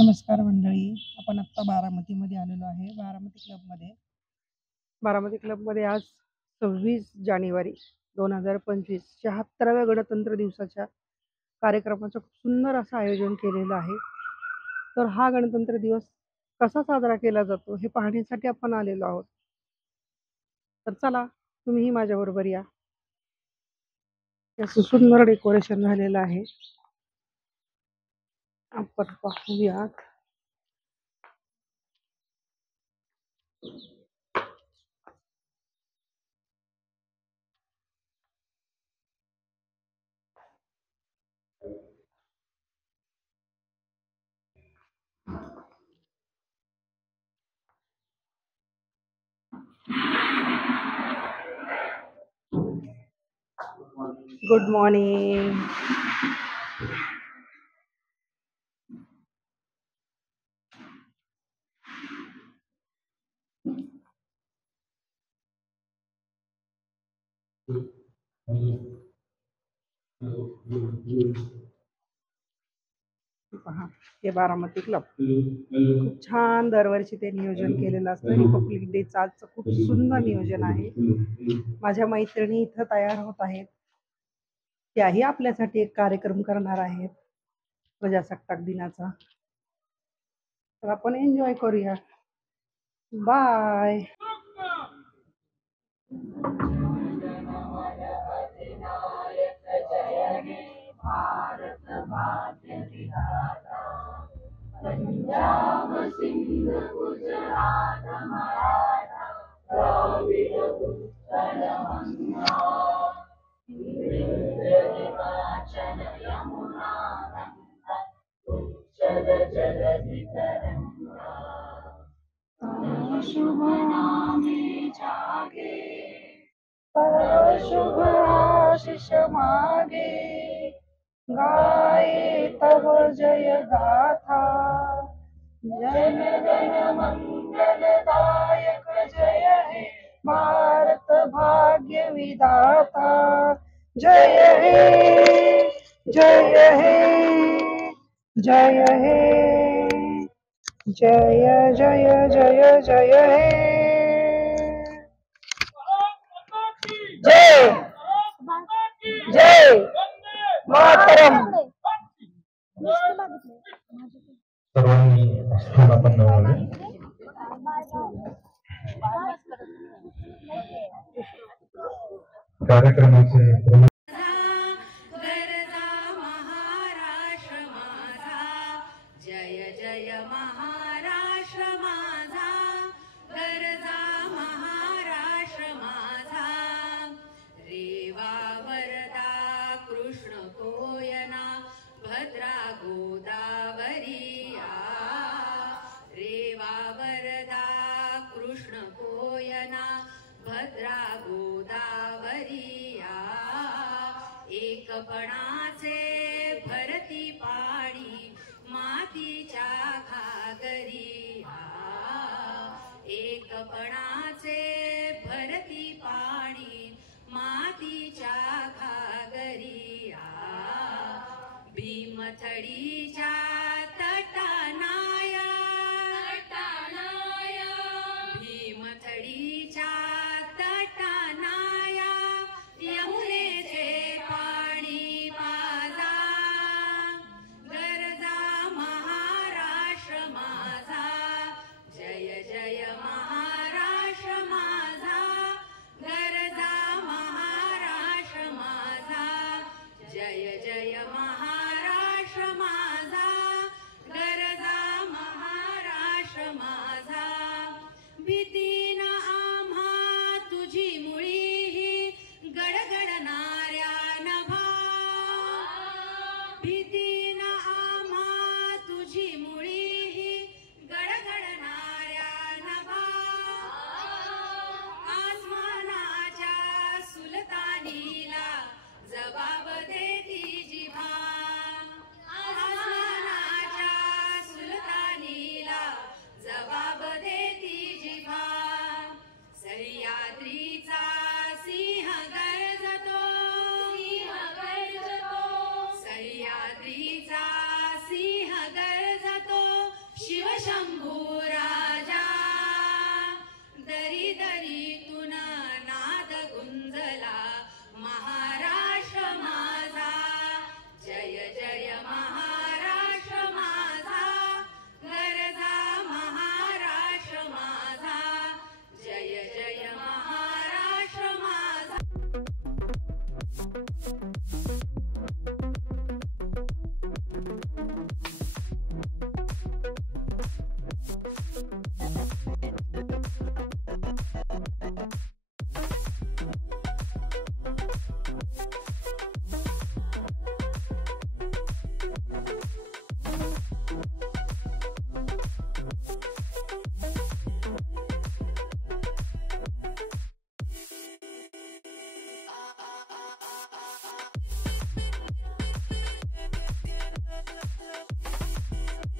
नमस्कार मंडळी. आपण आत्ता बारामतीमध्ये आलेलो आहे. बारामती क्लबमध्ये आज 26 जानेवारी 2025 76व्या गणतंत्र दिवसाच्या कार्यक्रमाचं खूप सुंदर असं आयोजन केलेलं आहे. तर हा गणतंत्र दिवस कसा साजरा केला जातो हे पाहण्यासाठी आपण आलेलो आहोत. तर चला तुम्हीही माझ्याबरोबर या. याचं सुंदर डेकोरेशन झालेलं आहे. आपण पाहूयात. Good morning. पहा, हे बारामती क्लब खूप छान दरवर्षी ते नियोजन केलेलं असतं. रिपब्लिक डेचं आजचं खूप सुंदर नियोजन आहे. माझ्या मैत्रिणी इथं तयार होत आहेत. त्याही आपल्यासाठी एक कार्यक्रम करणार आहेत प्रजासत्ताक दिनाचा. तर आपण एन्जॉय करूया. बाय. पंजाब सिंध गुजरात मराठा द्राविड उत्कल गंगा हिमाचल यमुना गंगा उच्चल जलधि तरंगा तव शुभ नामे जागे तव शुभ आशीष मागे गाये तव जय गाथा जन गण मंगलदायक जय हे भारत भाग्य विधाता जय हे जय हे जय हे जय जय जय जय हे जय जय मातरम. सर्वांनी स्थूल आपण नवले कार्यक्रमाचे जय जय महाराष्ट्र माझा गरजा महाराष्ट्र माझा रेवा वरदा कृष्ण कोयना भद्रा गोदावरिया रेवा वरदा कृष्ण कोयना भद्रा गोदावरिया एकपणाचे भरती पाणी मातीच्या घागरिया एकपणाचे भरती पाणी मातीच्या घागरिया भीमथडीच्या तटनाया भीमथडीच्या तटनाया यमुनेचे पाणी पाजा गरजा महाराष्ट्र माझा जय जय महाराष्ट्र माझा गरजा महाराष्ट्र माझा जय जय महाराष्ट्र माझा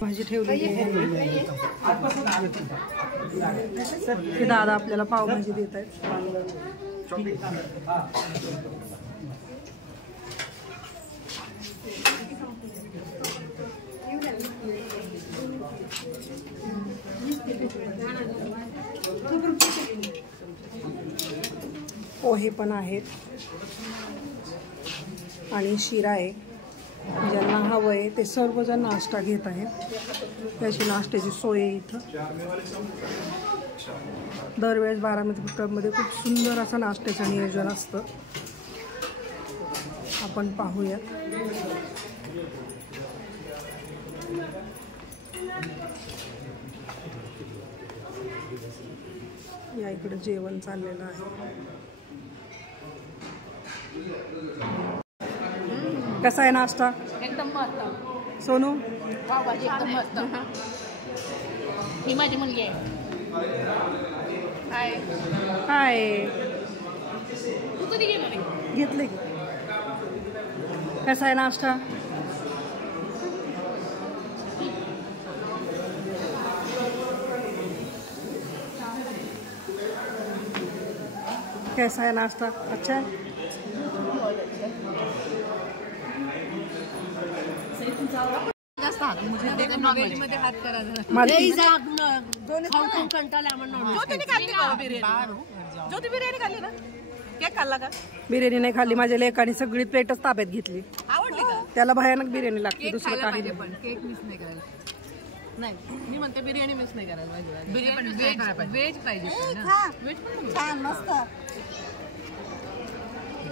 भाजी ठेवलेली आहे. हे दादा आपल्याला पावभाजी देत आहेत. पोहे पण आहेत आणि शिरा आहे. ज्यांना हवं आहे ते सर्वजण नाश्ता घेत आहेत. त्याची नाश्त्याची सोय आहे इथं. दरवेळेस बारामती क्लबमध्ये खूप सुंदर असं नाश्त्याचं नियोजन असतं. आपण पाहूया. या इकडे जेवण चाललेलं आहे. कसा आहे नाश्ता? एकदम मस्त. सोनू पावभाजी एकदम मस्त. ही माझी मुलगी आहे. हाय. हाय. तू कधी गेलो रे? घेतले की. कसा आहे नाश्ता? कैसा है नाश्ता? अच्छा है. मध्ये हात करायचा. ज्योती बिर्याणी खाल्ली ना? केक खाल्ला का? बिर्याणी नाही खाल्ली. माझ्या लेकाने सगळी प्लेटच ताब्यात घेतली. आवडली का? त्याला भयानक बिर्याणी लागते. केक दुसरं खायला काही पाहिजे पण केक मिस नाही करायला. नाही मी म्हणते बिर्याणी मिस नाही करायला पाहिजे. बिर्याणी व्हेज पाहिजे. व्हेज पण छान मस्त.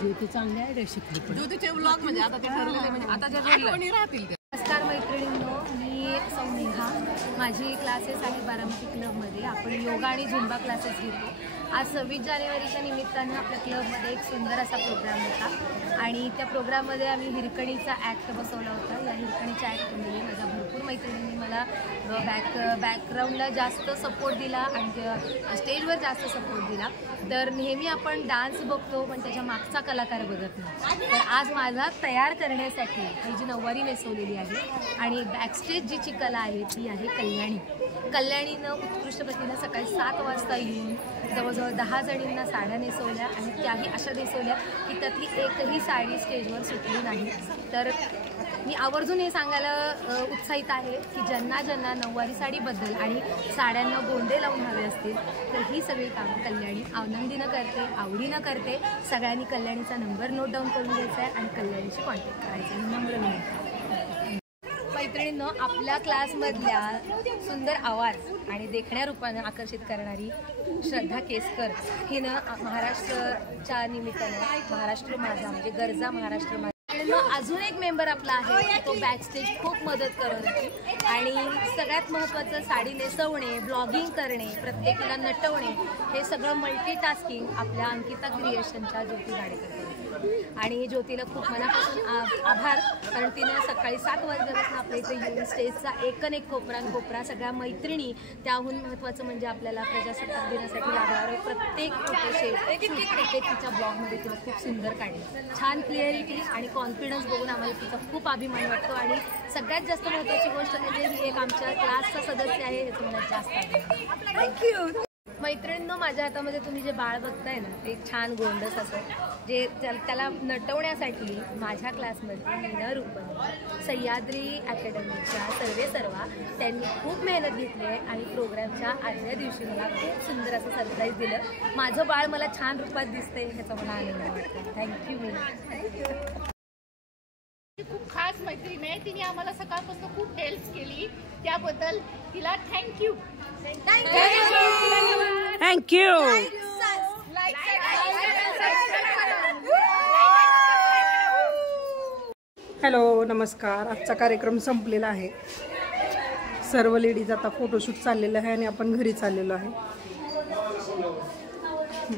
ज्योती चांगली आहे रे शिकली. ज्योतीचे व्लॉग म्हणजे आता ते ठरलेले म्हणजे आता जे आठवणी राहतील. नमस्कार मैत्रिणींनो, मी सौनेहा. माझी क्लासेस आहेत बारामती क्लबमध्ये. आपण योगा आणि झुंबा क्लासेस घेतो. आज 26 जानेवारीच्या निमित्तानं आपल्या क्लबमध्ये एक सुंदर असा प्रोग्राम होता आणि त्या प्रोग्राममध्ये आम्ही हिरकणीचा ॲक्ट बसवला होता. या हिरकणीच्या ॲक्टमध्ये माझ्या भरपूर मैत्रिणींनी मला बॅकग्राऊंडला जास्त सपोर्ट दिला आणि स्टेजवर जास्त सपोर्ट दिला. तर नेहमी आपण डान्स बघतो पण त्याच्या मागचा कलाकार बघत नाही. तर आज माझा तयार करण्यासाठी ही जी नऊवारी नेसवलेली आहे आणि बॅकस्टेज जीची कला आहे ती आहे कल्याणी. कल्याणीनं उत्कृष्ट पद्धतीनं सकाळी 7 वाजता येऊन जवळजवळ 10 जणींना साड्या नेसवल्या आणि त्याही अशा नेसवल्या की त्यातली एकही साडी स्टेजवर सुटली नाही. तर मी आवर्जून हे सांगायला उत्साहित आहे की ज्यांना ज्यांना नऊवारी साडीबद्दल आणि साड्यांना गोंडे लावून हवे असतील तर ही सगळी कामं कल्याणी आनंदीनं करते, आवडीनं करते. सगळ्यांनी कल्याणीचा नंबर नोट डाऊन करून घ्यायचा आहे आणि कल्याणीशी कॉन्टॅक्ट करायचा आहे. नंबर विनंती. मैत्रिणींनो, आपल्या क्लासमधल्या सुंदर आवाज आणि देखण्या रूपानं आकर्षित करणारी श्रद्धा केसकर हिनं महाराष्ट्रच्या निमित्तानं महाराष्ट्र माझा म्हणजे गरजा महाराष्ट्र माझा अजून एक मेंबर आपला आहे. तो बॅकस्टेज खूप मदत करत होती आणि सगळ्यात महत्त्वाचं साडी नेसवणे, ब्लॉगिंग करणे, प्रत्येकाला नटवणे हे सगळं मल्टीटास्किंग आपल्या अंकिता क्रिएशनच्या ज्योती गाडेकर करते. आणि ज्योतीला खूप मनापासून आभार, कारण तिनं सकाळी 7 वाजल्यापासून आपल्या इथे येऊन स्टेजचा एक कोपरा सगळ्या मैत्रिणी, त्याहून महत्त्वाचं म्हणजे आपल्याला प्रजासत्ताक दिनासाठी लागणारं प्रत्येक फोटोशूट तिच्या ब्लॉगमध्ये तिला खूप सुंदर काढले. छान क्लिअरिटी आणि कॉन्फिडन्स बघून आम्हाला तिचा खूप अभिमान वाटतो. आणि सगळ्यात जास्त महत्त्वाची गोष्ट म्हणजे ही एक आमच्या क्लासचा सदस्य आहे हे तुम्हाला जास्त आहे. थँक्यू. मैत्रिणींनो, माझ्या हातामध्ये तुम्ही जे बाळ बघताय ना ते छान गोंडस असं जे त्याला नटवण्यासाठी माझ्या क्लासमध्ये मीना रूपन सह्याद्री अकॅडमीच्या सर्वा त्यांनी खूप मेहनत घेतली आहे आणि प्रोग्रामच्या आदल्या दिवशी मला खूप सुंदर असं सरप्राईज दिलं. माझं बाळ मला छान रूपात दिसतंय ह्याचा मला आनंद वाटतो. थँक्यू मीना. खूप खास मैत्रीण आहे. तिने आम्हाला सकाळपासून खूप हेल्प केली त्याबद्दल तिला थँक्यू. थँक्यू. हॅलो, नमस्कार. आजचा कार्यक्रम संपलेला आहे. सर्व लेडीज आता फोटोशूट चाललेलं आहे आणि आपण घरी चाललेलो आहे.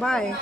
बाय.